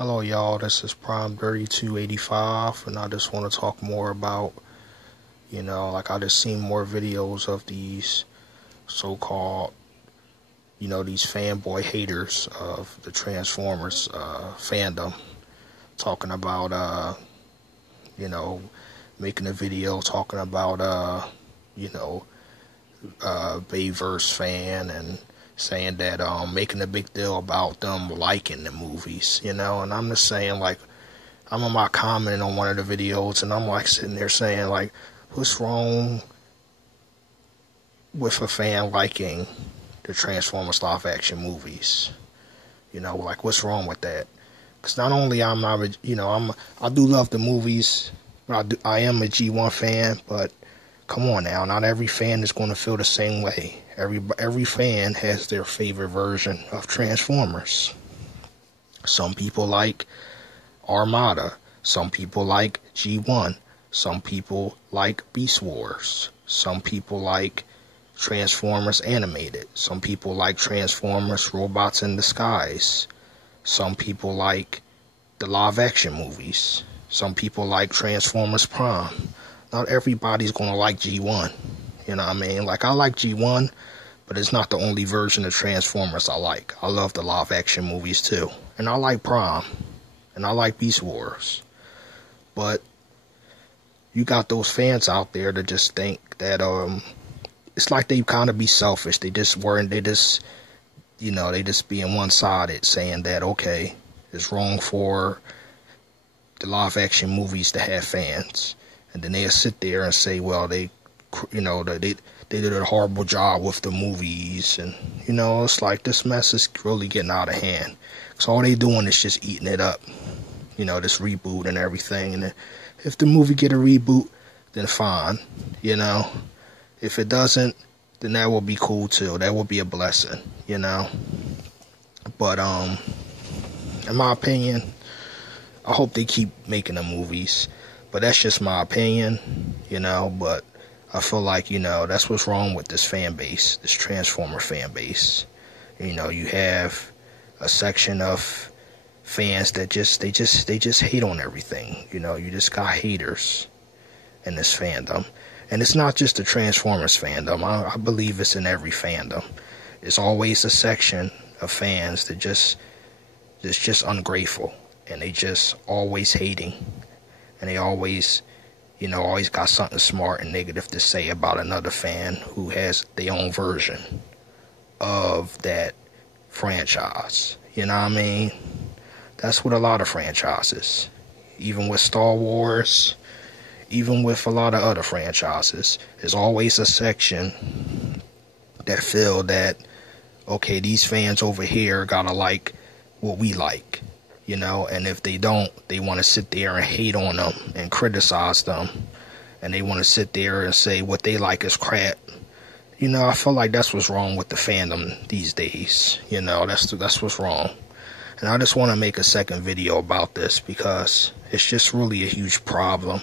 Hello y'all, this is Prime 3285 and I just want to talk more about, I just seen more videos of these so-called, these fanboy haters of the Transformers fandom talking about, making a video talking about, Bayverse fan and saying that making a big deal about them liking the movies, and I'm just saying, like, I'm on my comment on one of the videos and I'm like sitting there saying, like, what's wrong with a fan liking the Transformers live action movies? Like, what's wrong with that? Because not only I do love the movies, but I am a G1 fan, but come on now, not every fan is going to feel the same way. Every fan has their favorite version of Transformers. Some people like Armada. Some people like G1. Some people like Beast Wars. Some people like Transformers Animated. Some people like Transformers Robots in Disguise. Some people like the live action movies. Some people like Transformers Prime. Not everybody's going to like G1. You know what I mean? Like, I like G1, but it's not the only version of Transformers I like. I love the live action movies too. And I like Prime. And I like Beast Wars. But you got those fans out there that just think that it's like they kind of be selfish. They just being one-sided, saying that, okay, it's wrong for the live action movies to have fans. And then they'll sit there and say, well, they did a horrible job with the movies. And, it's like this mess is really getting out of hand. So all they doing is just eating it up. This reboot and everything. And if the movie get a reboot, then fine. If it doesn't, then that will be cool too. That will be a blessing, But, in my opinion, I hope they keep making the movies. But that's just my opinion, but I feel like, that's what's wrong with this fan base, this Transformer fan base. You have a section of fans that they just hate on everything. You just got haters in this fandom. And it's not just the Transformers fandom. I believe it's in every fandom. It's always a section of fans that just ungrateful. And they just always hating. And they always got something smart and negative to say about another fan who has their own version of that franchise. You know what I mean? That's what a lot of franchises, even with Star Wars, even with a lot of other franchises, there's always a section that feel that, okay, these fans over here gotta like what we like. And if they don't, they want to sit there and hate on them and criticize them. And they want to sit there and say what they like is crap. I feel like that's what's wrong with the fandom these days. That's what's wrong. And I just want to make a second video about this because it's just really a huge problem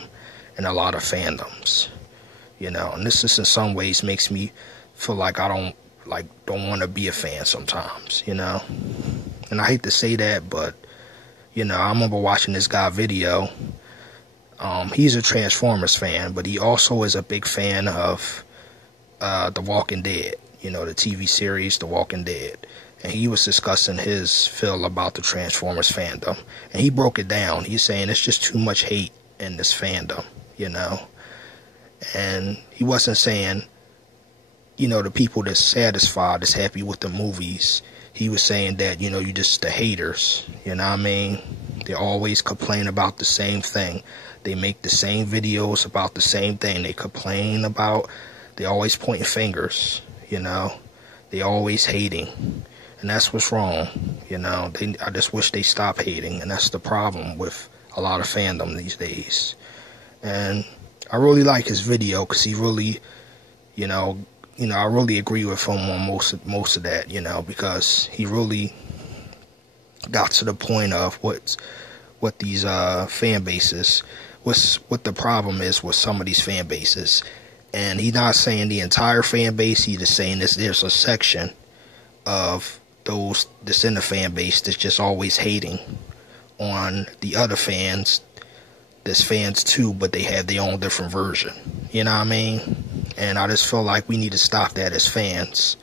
in a lot of fandoms. And this just in some ways makes me feel like I don't want to be a fan sometimes, And I hate to say that, but I remember watching this guy video. He's a Transformers fan, but he also is a big fan of The Walking Dead, the TV series The Walking Dead. And he was discussing his feel about the Transformers fandom. And he broke it down. He's saying it's just too much hate in this fandom, And he wasn't saying, the people that's satisfied, that's happy with the movies. He was saying that, you just the haters, you know what I mean? They always complain about the same thing. They make the same videos about the same thing. They complain about, they always pointing fingers, They always hating. And that's what's wrong, I just wish they stop hating. And that's the problem with a lot of fandom these days. And I really like his video because he really, I really agree with him on most of that, because he really got to the point of what these fan bases, what the problem is with some of these fan bases. And he's not saying the entire fan base, he's just saying there's a section of those that's in the fan base that's just always hating on the other fans. There's fans too, but they have their own different version. You know what I mean? And I just feel like we need to stop that as fans,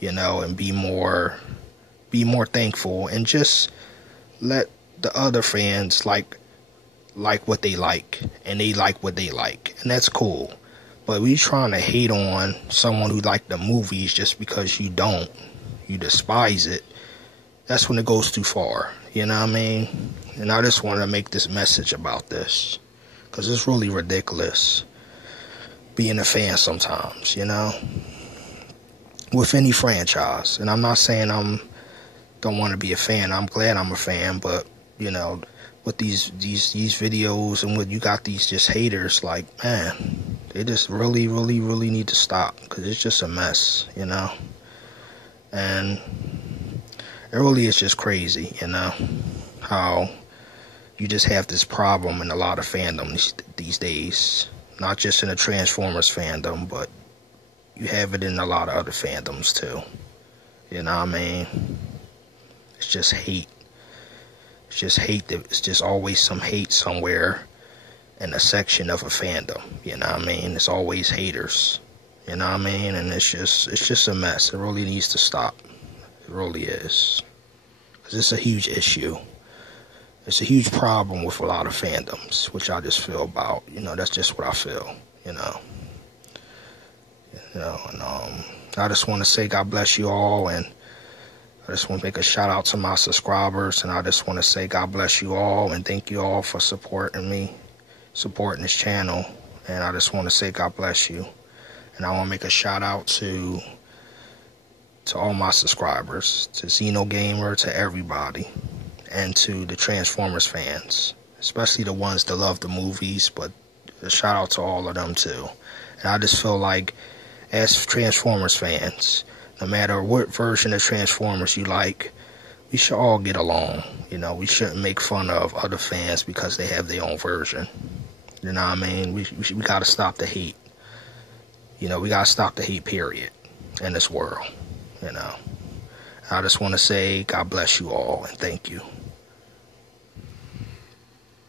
you know, and be more thankful and just let the other fans like what they like, and they like what they like, and that's cool. But we trying to hate on someone who liked the movies just because you despise it. That's when it goes too far, you know what I mean? And I just want to make this message about this, because it's really ridiculous being a fan sometimes, you know, with any franchise. And I'm not saying don't want to be a fan. I'm glad I'm a fan, but you know, with these videos and what you got, these just haters, like, man, they just really need to stop, because it's just a mess, you know. And it really is just crazy, you know, how you just have this problem in a lot of fandoms these days. Not just in the Transformers fandom, but you have it in a lot of other fandoms too. You know what I mean? It's just hate. It's just hate. It's just always some hate somewhere in a section of a fandom. You know what I mean? It's always haters. You know what I mean? And it's just a mess. It really needs to stop. It really is. 'Cause it's a huge issue. It's a huge problem with a lot of fandoms, which I just feel about. You know, that's just what I feel, you know. You know, and I just want to say God bless you all, and I just want to make a shout out to my subscribers, and I just want to say God bless you all, and thank you all for supporting me, supporting this channel, and I just want to say God bless you. And I want to make a shout out to all my subscribers, to Xeno Gamer, to everybody, and to the Transformers fans, especially the ones that love the movies, but a shout out to all of them too. And I just feel like, as Transformers fans, no matter what version of Transformers you like, we should all get along. You know, we shouldn't make fun of other fans because they have their own version. You know what I mean? We got to stop the hate. You know, we got to stop the hate, period, in this world, you know. I just want to say God bless you all, and thank you.